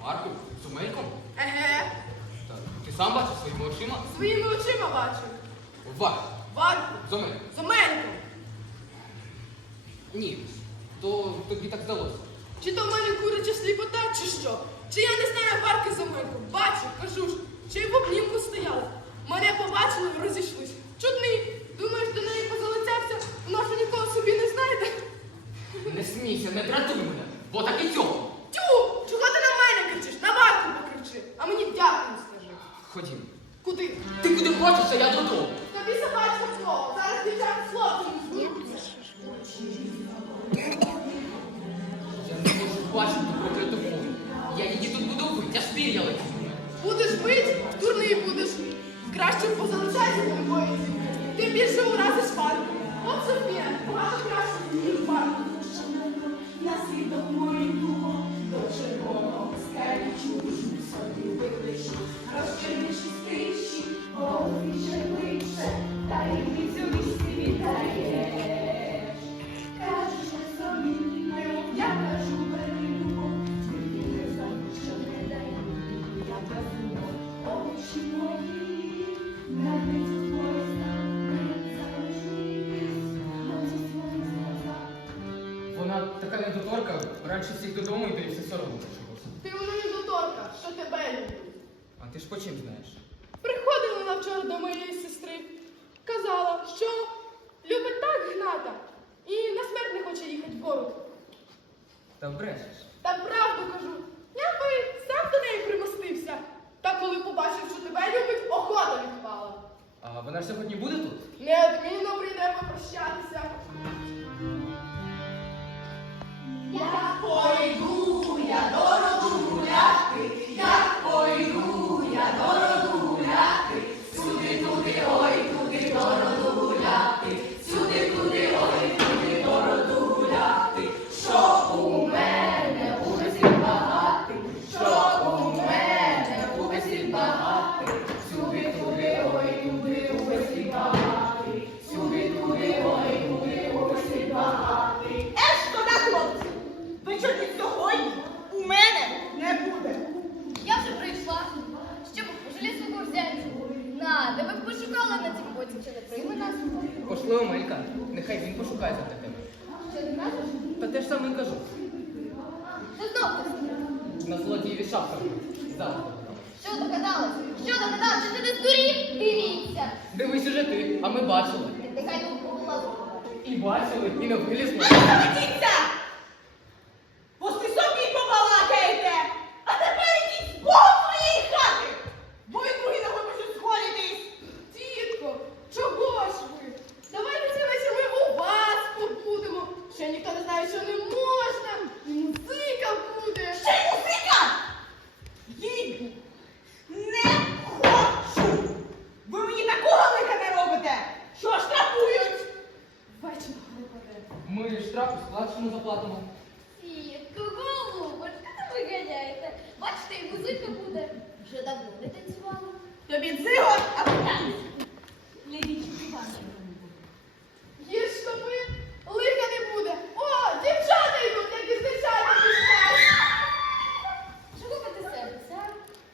Марку? З Еге, Так. Ти сам бачив своїми очима? своїми очима бачив. Вар. Варку, З Умельком? Ні. То тобі так здалося. Чи то в мене куряча сліпота, чи що? Чи я не знаю варки земельку? Бачу, кажу ж, чи й в обнімку стояли. Мене побачили, розійшлись. Чудний. Думаєш, до неї позалицявся, вона ж нікого собі не знайде. Не смійся, не дратуй мене, бо так і цього. Тю! Чого ти на мене кричиш? На варку покричи, а мені дякую скажи. Ходім. Куди? Ти куди хочеш, а я додому. Тобі собачка слово. Зараз дівчат хлопцям збудуть. Я не можу бачити прокляту мову. Я її тут буду вбити, аж пір'я летить. Будеш бить, дурний будеш. Краще позалишайся до жінки. Тим більше уразиш фарбу. От Софія, багато краще, ніж фарбу. Вона така недоторка, раніше всіх додому і тоді все соромно чогось. Ти вона не доторка, що тебе любить. А ти ж по чим знаєш? Приходила вона вчора до моєї сестри. Казала, що любить так гната і на смерть не хоче їхати в город. Та брешеш. Та правду кажу, я би сам до неї примостився. Та коли побачив, що тебе любить, охота відпала. А вона ж сьогодні буде тут? Неодмінно прийде попрощатися. Як пойду я І бачили, і вилізли. Заведіться! Пусти собі побалакаєте! А тепер ідіть з Богом з моєї хати! Бо ви другі не хочуть сходитись! Тітко, чого ж ви? Давайте ці вечір ми у вас побудемо. Ще ніхто не знає, що не можна. І музика буде. Ще й музика! Їду! Не хочу! Ви мені такого лиха не робите! Що штрафують? Вечір пропаде. Ми штрафу сплачено заплатимо. Сітку, голубочка, ви виганяєте. Бачите, і музика буде. Вже давно не танцювала. Тобі дзиго, а питання. Лідічі Івановна. Є ж тобі, лиха не буде. О, дівчата йдуть, як із дівчата пішли. Чого би ти серця?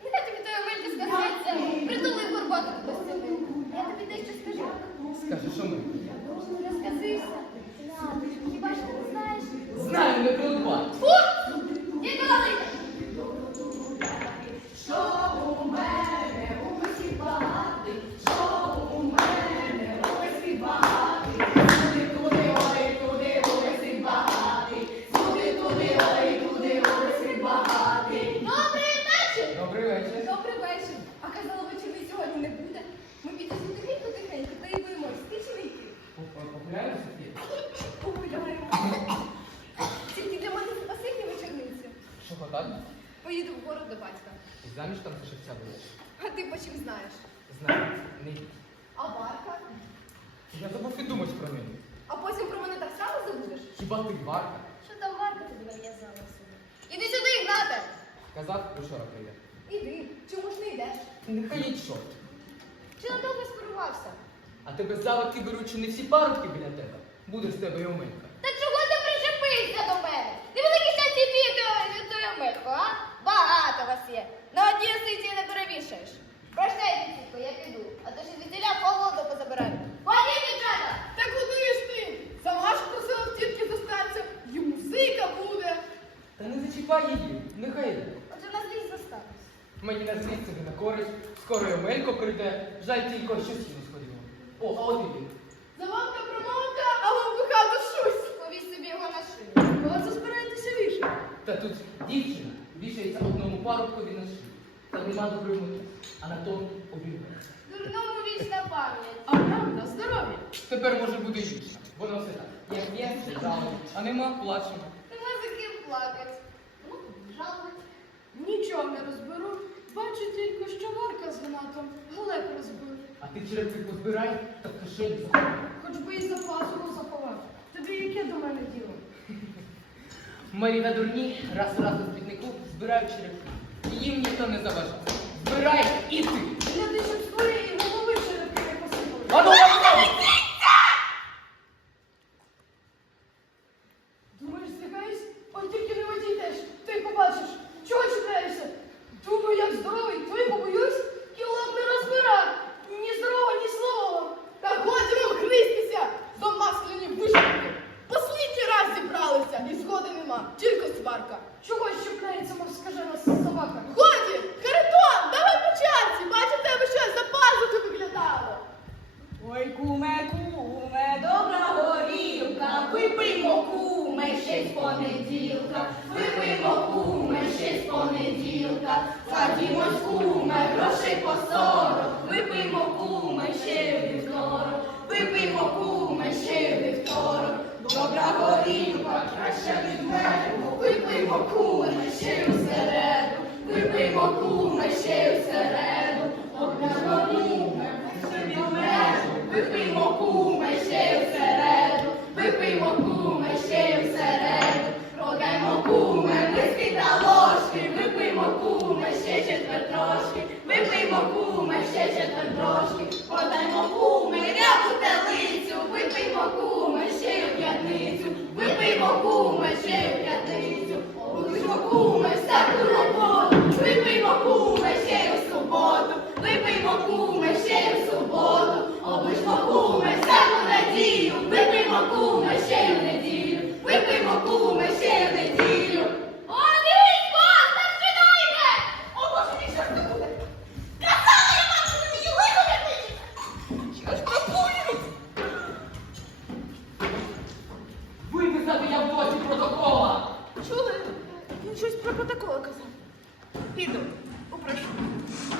Нехай тобі той Омелька сказається. Притули горбату до стіни. Я тобі дещо скажу. Скажи, що ми? Розказився. Ладно, хіба ж ти не знаєш? Знаю, не колдувати. Фу! Іди до лика! Що у мене у весіль багатий, що заміж там за шевця будеш? А ти по чим знаєш? Знаю, не їдь. А Варка? Я забув і думати про неї. А потім про мене так само забудеш? Хіба ти варка? Що там варка тобі нав'язала собі? Іди сюди, Ігнате! Казав, вчора прийде. Іди, чому ж не йдеш? Нехай їдь що. Чи надовго спорувався? А тебе заводки беруть, чи не всі парубки біля тебе? Буде з тебе й оминка. Та чого ти причепився до мене? Ти великі щастя піти тою митку, а? Багато вас є. На одній осиці не перевішаєш. Прощайте, тітко, я піду, а то ще звідтіля холоду позабираю. Ходіть, дівчата! Та куди ж ти? Сама ж просила в тітки зостатися. Йому зика буде. Та не зачіпай її, нехай йде. Отже, на злість зостанусь. Мені на злість це не на користь, скоро й омелько прийде, жаль тільки що сіно сходило. О, а от і він. Замовка промовка, а вам в хату шусь. Повісь собі його на шию. Коли це збираєтеся вішати? Та тут дівчина вішається одному парубкові на шию. Та нема а на тому обійме. Дурному вічна пам'ять. А правда, здоров'я. Тепер може буде вічно. Воно все так. Як є, жало, а нема, плачемо. Нема за ким плакать. Ну, жалують. Нічого не розберу. Бачу тільки, що варка з гнатом глек розбив. А ти черепи позбирай та в кишені заховай. Хоч би і за пазуху заховав. Тобі яке до мене діло? Малі на дурні раз у раз у спітнику збирають черепи. І їм ніхто не заважає. Збирай і ти. Випиймо, куме, ще четверть трошки, подаймо куме, рябу телицю, випиймо, куме, ще й п'ятницю, випиймо, куме, ще й п'ятницю, обличмо, куме, всяку роботу, випиймо, куме, ще й у суботу, випиймо, куме, ще й у суботу, обличмо, куме, всяку неділю, випиймо, куме, ще й у неділю, випиймо, куме, ще й Він щось казав. Піду, попрошу,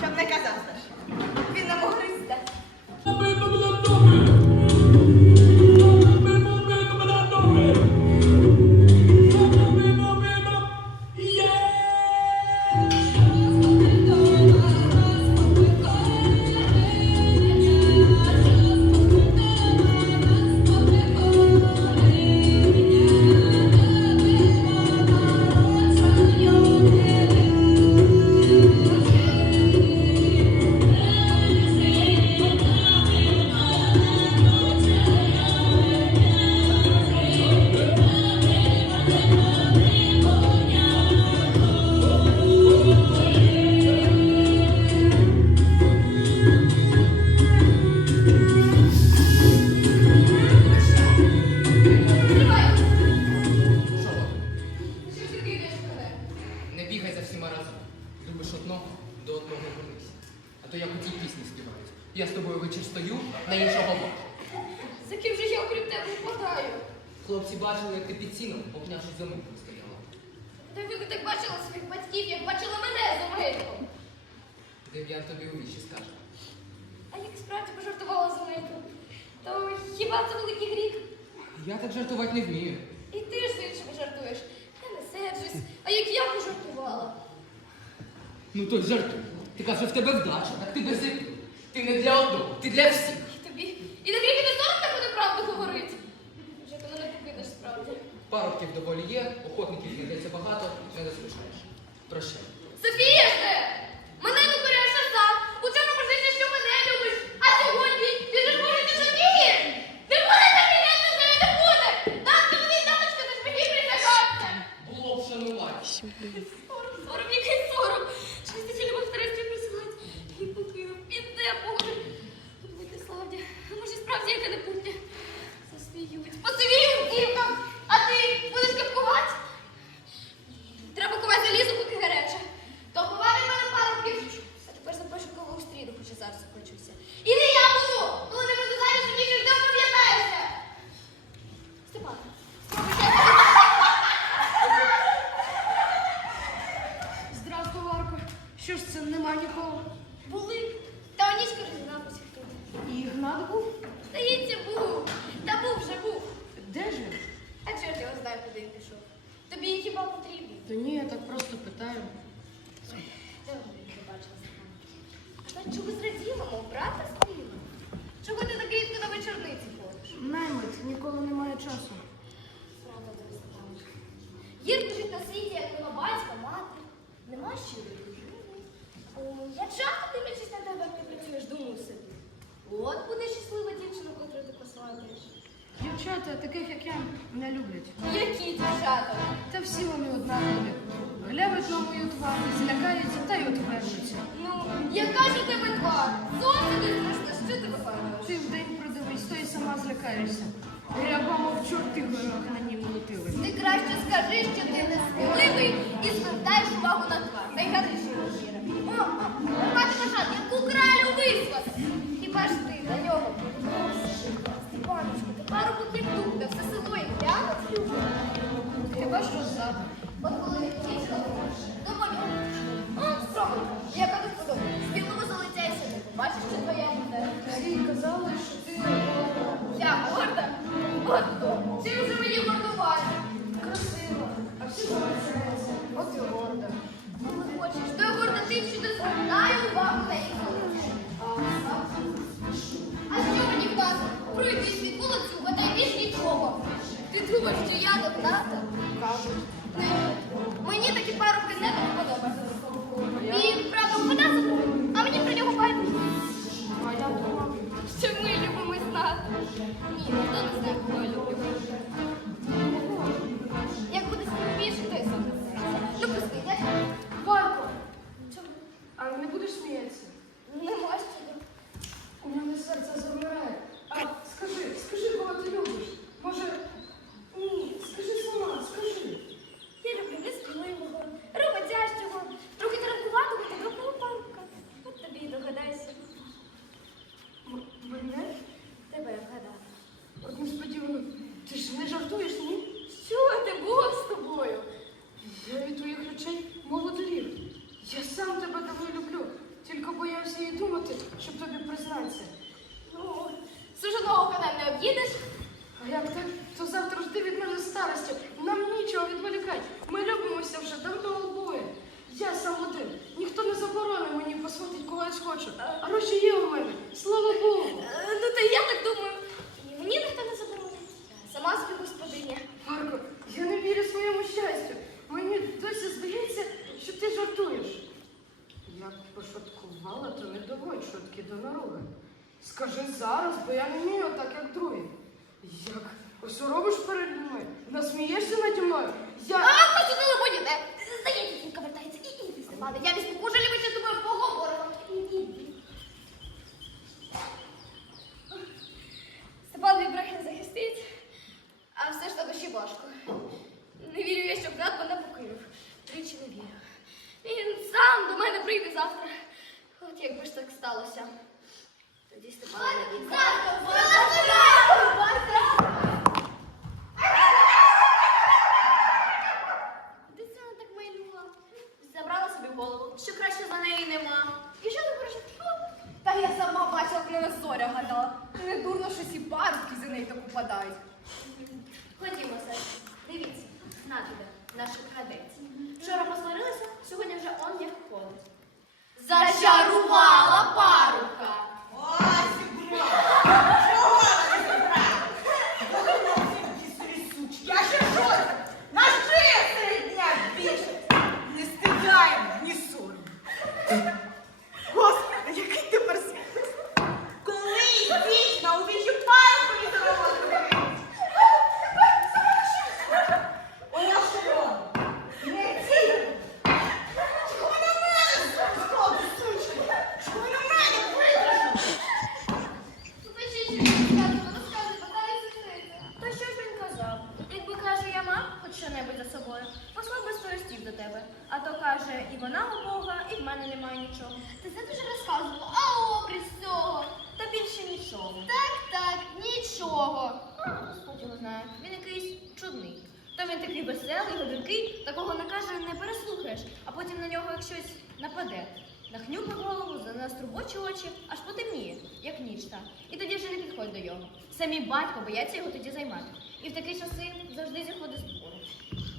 щоб не казав старший. Він нам огризте. Ну то жартуй. Ти кажеш, в тебе вдача, так ти без яких. Ти не для одного, ти для всіх. І тобі. І тобі не соромно буде правду говорити. Вже ти мене покинеш справді. Парубків доволі є, охотників знайдеться багато, не заслужаєш. Прощай. Софія ж де? Мене викоряєш сам. У цьому позиція, що мене любиш. А сьогодні ти ж можеш до Софії. Не буде такий день, з нею не буде. Так, ти мені таточка, ти ж мені присягався. Було б шанувати. Сором, сором, який сором. Через ти любов старості присилать. І покинув, піде, Боже. Подивити, Славді, а може справді яке не путнє. Засміють. Посивіють дівкам. А ти будеш капкувати? Треба ковати залізо, поки гаряче. То ховай від мене парубків. А тепер запишу кого у стріду, хоча зараз закочуся. І не я буду, коли не буду знаєш, тоді ж не пам'ятаєшся. Степан, Здравствуй, Варко. Що ж це, нема нікого? були. Та Оніська розігналася тут. І Ігнат був? Здається, був. Та був вже був. Де ж він? А чорт його знає, куди він пішов. Тобі хіба потрібно? Та ні, я так просто питаю. Давно не бачила Степана. Та чого зраділа, мов брата споріла? Чого ти так рідко на вечорниці ходиш? Наймит, ніколи немає часу. Правда, тобі Степаночка. Гірко жить на світі, як нема батька, мати. Нема щирої дружини. О, Я часто дивлячись на тебе, як ти працюєш, думаю собі. От буде щаслива дівчина, котру ти посватаєш. Дівчата, таких як я, не люблять. Які дівчата? Та всі вони однакові. Глянуть на мою твару, злякаються та й отвернуться. Ну, яка ж у тебе твар? Зовсім не страшна, що ти виховуєш? Ти вдень продивись, то й сама злякаєшся. Ряба, мов чорти горох на ній молотили. Ти краще скажи, що ти не сміливий і звертаєш увагу на твар. Найгарніші розміри. О, о, мати яку кралю вислав. Хіба ж ти на нього подивився? Степаночку, ти пару буків Мені такі парубки не подобаються. Він, правда, вода а мені про нього байдуже. А я думав, Що ми любимо знати. Ні, ніхто не знає, об'їдеш. А як так, то завтра жди від мене старості. Нам нічого відволікати. Ми любимося вже давно обоє. Я сам один. Ніхто не заборонив мені посватить кого я схочу. А гроші є у мене. Слава Богу. Е, Ну, то я так думаю. І мені ніхто не заборонить. Сама собі господиня. Марко, я не вірю своєму щастю. Мені досі здається, що ти жартуєш. Як пошуткувала, то не доводь шутки до народу. Скажи зараз, бо я не вмію так, як другі. Як осоробиш перед людьми? Насмієшся наді мною? Я. А, не либоні, не. Здається, тільки вертається. І іди, Степане, я візьму кужа любить з тобою поговоримо. Іди. Степан від брехи не захистить, а все ж таки ще важко. Не вірю я, що брат мене покинув. Тричі не вірю. Він сам до мене прийде завтра. От якби ж так сталося. Тоді Степан... Де це вона так майнула? Забрала собі голову, що краще за неї нема. І що ти кажеш? Та я сама бачила, як мене зоря гадала. Не дурно, що всі парубки за неї так упадають. Ходімо, Саш, дивіться, на тебе, наш крадець. Вчора посварилися, сьогодні вже он як ходить. чарувала парубка. Ось, бля! Чого ти зібрав? Хлопці трясучки, а ще що це? На шиї серед дня більше. Не стидаємо, ні сором. Господи, який тепер світ. Коли вічно у вічі парку від роботи. Вона що? Не ці. Чого на мене сходить, сучки? Чого на мене вийдеш? Та що ж він казав? Якби каже, я мав хоч що-небудь за собою, послав би сторостів до тебе. А то каже, і вона убога, і в мене немає нічого. Ти це дуже розказувала, а окрім цього. Та більше нічого. Так, так, нічого. А, Господь його знає. Він якийсь чудний. То він такий веселий, годинкий, такого накаже не переслухаєш, а потім на нього як щось нападе. Нахнюпи голову, занаструбочі очі, аж потемніє, як ніч та. І тоді вже не підходь до його. Самі батько бояться його тоді займати. І в такі часи завжди зіходить з поруч.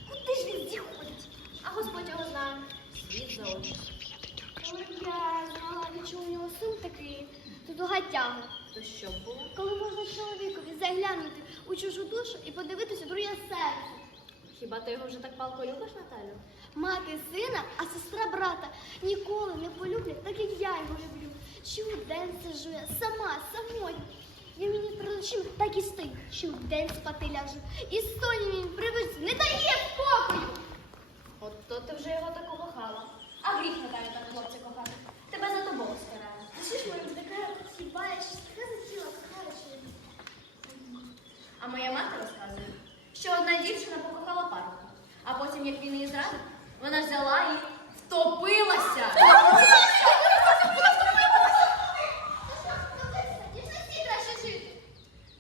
Куди ж він зіходить? А Господь його знає. Світ за очі. Я знала, від у нього син такий, то туга тягне. То що було? Коли можна чоловікові заглянути у чужу душу і подивитися друге серце. Хіба ти його вже так палко любиш, Наталю? Мати сина, а сестра брата ніколи не полюблять, так як я його люблю. Щодень сижу я сама, самотня. Він мені очима так і стоїть, щодень спати ляжу. І соні він привезти, не дає спокою. От то ти вже його так кохала. А гріх Наталі так хлопця кохати. Тебе за тобою старає. А що ж моїм така хіба я щось таке захотіла кохала, що А моя мати розказує, що одна дівчина покохала парубка, а потім, як він її зрадив, вона взяла і втопилася.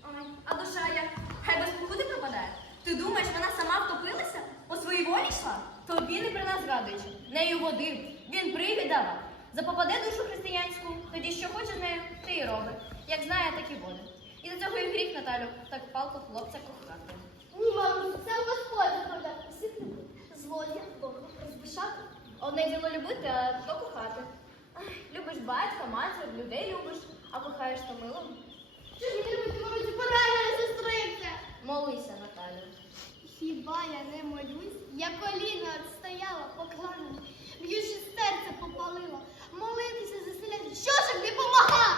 Ой, а душа як? Хай без покуди пропадає. Ти думаєш, вона сама втопилася? По своїй волі йшла? Тобі не при нас згадуючи. Нею водив, він привід давав. Запопаде душу християнську, тоді що хоче з нею, ти і роби. Як знає, так і буде. І за цього і гріх, Наталю, так палко хлопця кохати. Ні, мамо, це Господь заправляє. Всіх любить. Злодія, Бога, розбишати. Одне діло любити, а то кохати. Любиш батька, матір, людей любиш, а кохаєш то мило. Що ж ви любите, морозі, поранена сестриця? Молися, Наталю. Хіба я не молюсь? Я коліна відстояла, поклонена, б'ючи серце попалила. Молитися заселяти, що ж не помага?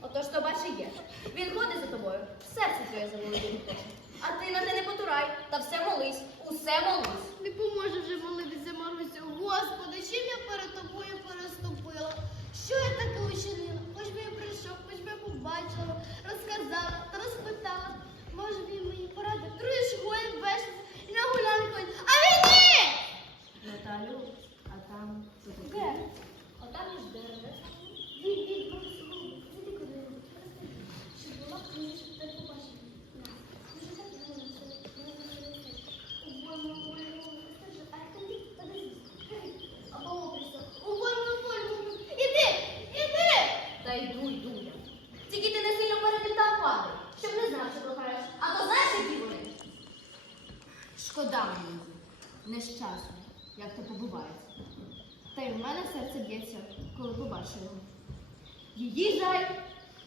Отож то бачи є. Він ходить за тобою, серце твоє заволодіти. А ти на те не потурай, та все молись, усе молись. Не поможе вже молитися, Марусю. Господи, чим я перед тобою переступила? Що я таке учинила? Хоч би я прийшов, хоч би я побачила, розказала та розпитала. Може він мені порадив другий школі ввечері і на гулянку. А він ні! Наталю, а там що таке? Де? Отам і жде. Від, від, Марусю, іди куди небудь розкажи, щоб була мені щоб тебе побачити. Дуже так було, це не розповісти. У вольному вольному розкажи, а тобі подивись. Або обрізок. У вольному вольному. Іди, іди! Та йду, йду я. Тільки ти не сильно перед ним там падай, щоб не знав, що кохаєш. А то знаєш, які вони? Шкода мені, нещасно, як то побувається. Та й в мене серце б'ється, коли побачу його. Її жаль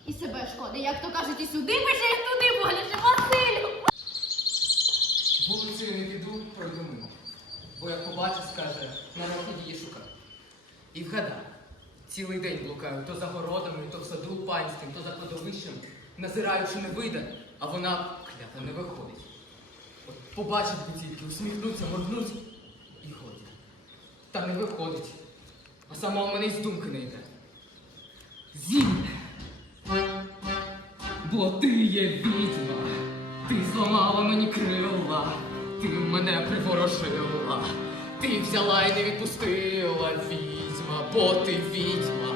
і себе шкода. Як то кажуть, і сюди пише, і туди погляше, Василю. Вулицею не піду, пройду мимо. Бо як побачить, скаже, на роки її шукати. І вгадай, цілий день блукаю то за городами, то в саду панським, то за кладовищем, назираючи не вийде, а вона клята не виходить. Побачить би тільки, усміхнуться, моргнуть і ходить. Та не виходить. А сама в мене й з думки не йде. Зім'я! Бо ти є відьма, ти зламала мені крила, ти мене приворожила, ти взяла і не відпустила, відьма, бо ти відьма,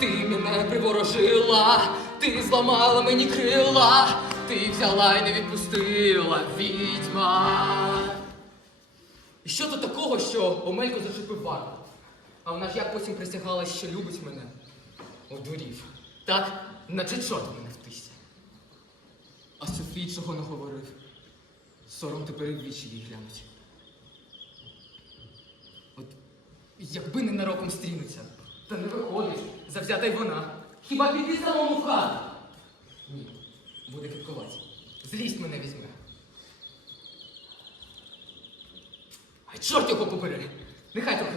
ти мене приворожила, ти зламала мені крила, ти взяла і не відпустила, відьма. І що тут такого, що Омелько зачепив варто? А вона ж як потім присягалась, що любить мене. Одурів. Так, наче чорт мене втисся. А Софій чого не говорив? Сором тепер і вічі їй глянуть. От якби ненароком стрінуться, та не виходить. завзята й вона. Хіба піди самому хату? Буде кипкувати. Злість мене візьме. Ай, чорт його побере! Нехай трохи